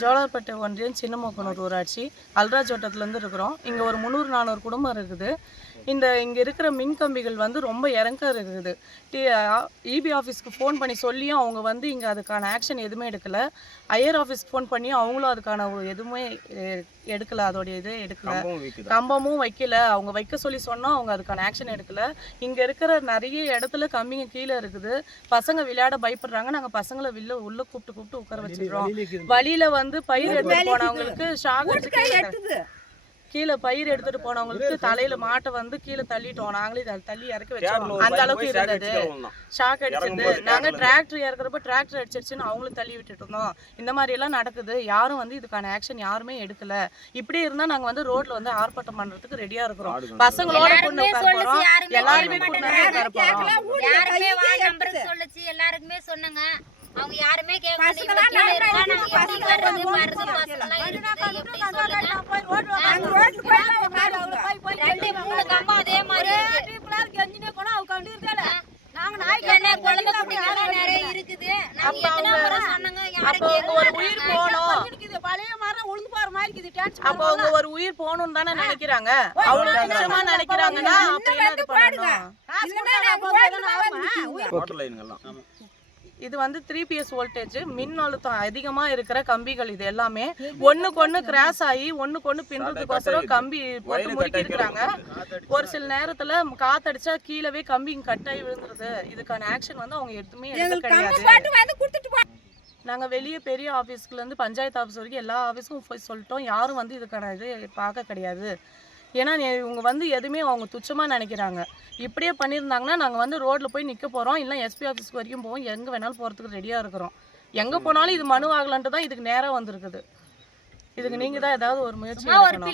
ஜோலார்பேட்டை ஒன்றியம் சின்னமோக்கனூர் ஊராட்சி அல்ராஜ் வட்டத்துலேருந்து இருக்கிறோம். இங்கே ஒரு 300-400 குடும்பம் இருக்குது. இங்கே இருக்கிற மின் கம்பிகள் வந்து ரொம்ப இறங்க இருக்குது. இபி ஆஃபீஸ்க்கு ஃபோன் பண்ணி சொல்லியும் அவங்க இங்கே அதுக்கான ஆக்ஷன் எதுவுமே எடுக்கலை. ஐயர் ஆஃபீஸ்க்கு ஃபோன் பண்ணி அவங்களும் அதுக்கான எதுவுமே எடுக்கலை. அதோடைய இது எடுக்கலை, கம்பமும் வைக்கல. அவங்க வைக்க சொல்லி சொன்னால் அவங்க அதுக்கான ஆக்ஷன் எடுக்கலை. இங்கே இருக்கிற நிறைய இடத்துல கம்பிங்க கீழே இருக்குது. பசங்க விளையாட பயப்படுறாங்க. நாங்கள் பசங்களை உள்ளே கூப்பிட்டு உட்கார வச்சுக்கிறோம். வழியில பயிர் எடுத்துட்டு போனவங்களுக்கு ஷாக் அடிச்சு கீழே பயிர் எடுத்துட்டு போனவங்களுக்கு தலையில மாட்டை கீழே தள்ளிட்டோம். நாங்களே தள்ளி இறக்கி வச்சோம். அந்த அளவுக்கு இருந்தது. ஷாக் அடிச்சது. நாங்க டிராக்டர் இறக்குறப்ப டிராக்டர் அடிச்சிருச்சுன்னு அவங்களும் தள்ளி விட்டுட்டு இருந்தோம். இந்த மாதிரி எல்லாம் நடக்குது. யாரும் இதுக்கான ஆக்ஷன் யாருமே எடுக்கல. இப்படி இருந்தா நாங்க ரோட்ல ஆர்ப்பாட்டம் பண்றதுக்கு ரெடியா இருக்கிறோம். பசங்களோட கொண்டு உட்கார போறோம். எல்லாருமே உட்கார போறோம். எல்லாருக்குமே சொன்னாங்க. அவங்க யாருமே ஒரு உயிர் போகணும்னு தானே நினைக்கிறாங்க. அவ்வளவு நிச்சயமா நினைக்கிறாங்கன்னா இது 3PS வோல்டேஜ் மின் அழுத்தம் அதிகமா இருக்கிற கம்பிகள். இது எல்லாமே ஒண்ணுக்கு கிராஸ் ஆகி ஒண்ணுக்கு பின்றதுக்கோசரம் கம்பி போட்டு முறுக்கி இருக்கிறாங்க. ஒரு சில நேரத்துல காத்தடிச்சா கீழவே கம்பி கட்டாயி விழுந்துருது. இதுக்கான ஆக்ஷன் அவங்க எதுவுமே எடுக்க கிடையாது. நாங்க வெளியே பெரிய ஆபீஸ்ல இருந்து பஞ்சாயத்து ஆபீஸ் வரைக்கும் எல்லா ஆபீஸுக்கும் போய் சொல்லிட்டோம். யாரும் இதுக்கான இது பார்க்க கிடையாது. ஏன்னா இவங்க எதுவுமே அவங்க துச்சமா நினைக்கிறாங்க. இப்படியே பண்ணியிருந்தாங்கன்னா நாங்க ரோட்ல போய் நிக்க போறோம். இல்லை எஸ்பி ஆஃபீஸ்க்கு வரைக்கும் போவோம். எங்க வேணாலும் போறதுக்கு ரெடியா இருக்கிறோம். எங்க போனாலும் இது மனு ஆகலன்ட்டு தான் இதுக்கு நேரம் வந்திருக்குது. இதுக்கு நீங்க தான் ஏதாவது ஒரு முயற்சி எடுக்கணும்.